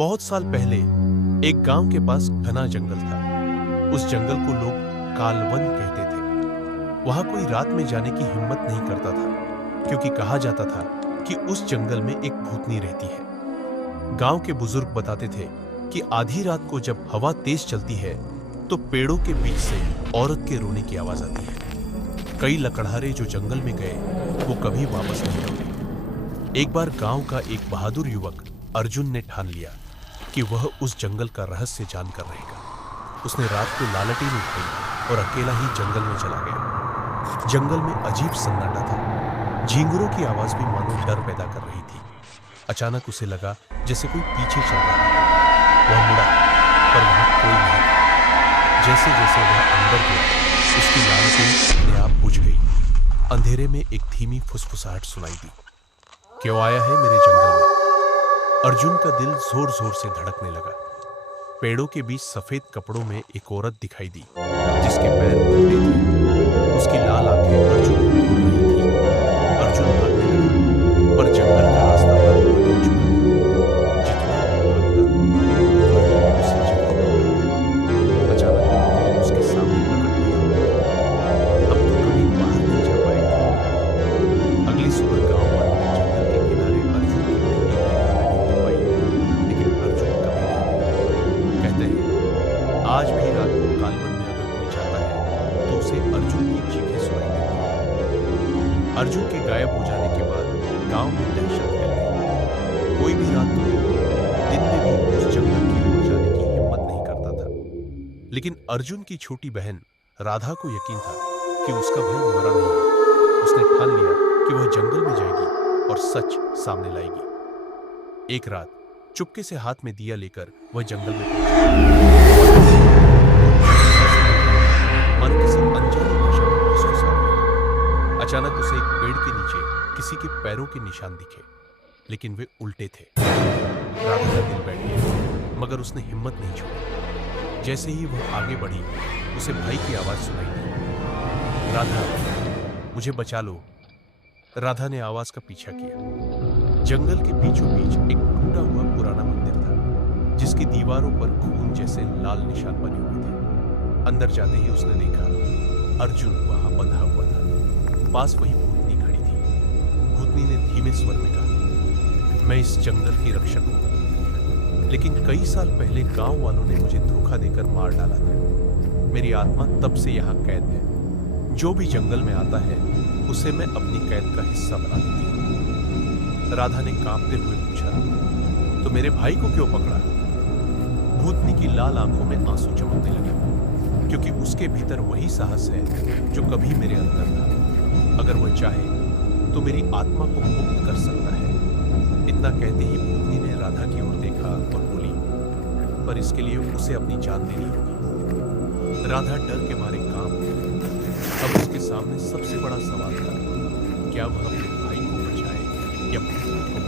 बहुत साल पहले एक गांव के पास घना जंगल था। उस जंगल को लोग कालवन कहते थे। वहां कोई रात में जाने की हिम्मत नहीं करता था, क्योंकि कहा जाता था कि उस जंगल में एक भूतनी रहती है। गांव के बुजुर्ग बताते थे कि आधी रात को जब हवा तेज चलती है तो पेड़ों के बीच से औरत के रोने की आवाज आती है। कई लकड़हारे जो जंगल में गए वो कभी वापस नहीं लौटे। एक बार गांव का एक बहादुर युवक अर्जुन ने ठान लिया कि वह उस जंगल का रहस्य जानकर रहेगा। उसने रात को लालटेन उठाई और अकेला ही जंगल में चला गया। जंगल में अजीब सन्नाटा था। झींगुरों की आवाज भी मानो डर पैदा कर रही थी। अचानक उसे लगा जैसे कोई पीछे चल रहा है। वह मुड़ा, पर वहां कोई नहीं था। जैसे जैसे वह अंदर गया, उसकी लालटेन अपने आप बुझ गई। अंधेरे में एक धीमी फुसफुसाहट सुनाई दी। क्यों आया है मेरे जंगल में? अर्जुन का दिल जोर जोर से धड़कने लगा। पेड़ों के बीच सफेद कपड़ों में एक औरत दिखाई दी, जिसके पैर उल्टे थे। उसकी लाल आंखें अर्जुन को घूर रही थी। अर्जुन भागने लगा, पर जंगल का रास्ता बहुत बदल चुका था। जितना वो भागता, वही उसी जगह लौटा। अचानक उसके सामने प्रकट हुई। अब तो कभी बाहर नहीं जा पाएगा। अगली सुबह गांव वालों ने जंगल के किनारे अर्जुन की टूटी हुई लालटेन दबाई, लेकिन अर्जुन कभी नहीं मिला। कहते हैं आज भी रात को कालवन में अगर कोई जाता है तो उसे अर्जुन की चीखें सुनाई देती हैं। अर्जुन के गायब हो जाने के बाद गांव में दहशत फैल गई। कोई भी रात तो दिन में भी उस जंगल की ओर जाने की हिम्मत नहीं करता था। लेकिन अर्जुन की छोटी बहन राधा को यकीन था कि उसका भाई मरा नहीं है। उसने ठान लिया कि वह जंगल में जाएगी और सच सामने लाएगी। एक रात चुपके से हाथ में दिया लेकर वह जंगल में पहुंची। मन किसी अनजानी भाषा में फुसफुसा रहा। अचानक उसे एक पेड़ के नीचे किसी के पैरों के निशान दिखे, लेकिन वे उल्टे थे। राधा का दिल बैठ गया, मगर उसने हिम्मत नहीं छोड़ी। जैसे ही वह आगे बढ़ी, उसे भाई की आवाज सुनाई दी, राधा, मुझे बचा लो। राधा ने आवाज का पीछा किया। जंगल के बीचों बीच एक टूटा हुआ पुराना मंदिर था, जिसकी दीवारों पर खून जैसे लाल निशान बने हुए थे। अंदर जाते ही उसने देखा अर्जुन वहां बंधा हुआ था। पास वही भूतनी खड़ी थी। भूतनी ने धीमे स्वर में कहा, मैं इस जंगल की रक्षक हूं, लेकिन कई साल पहले गांव वालों ने मुझे धोखा देकर मार डाला था। मेरी आत्मा तब से यहां कैद है। जो भी जंगल में आता है उसे मैं अपनी कैद का हिस्सा बना देती हूं। राधा ने कांपते हुए पूछा, तो मेरे भाई को क्यों पकड़ा? भूतनी की लाल आंखों में आंसू चमकने लगे, क्योंकि उसके भीतर वही साहस है जो कभी मेरे अंदर था। अगर वह चाहे तो मेरी आत्मा को मुक्त कर सकता है। इतना कहते ही भूतनी ने राधा की ओर देखा और बोली, पर इसके लिए उसे अपनी जान देनी होगी। राधा डर के मारे कांप उठी। अब उसके सामने सबसे बड़ा सवाल था, क्या वह अपने भाई को बचाए या भूतनी को?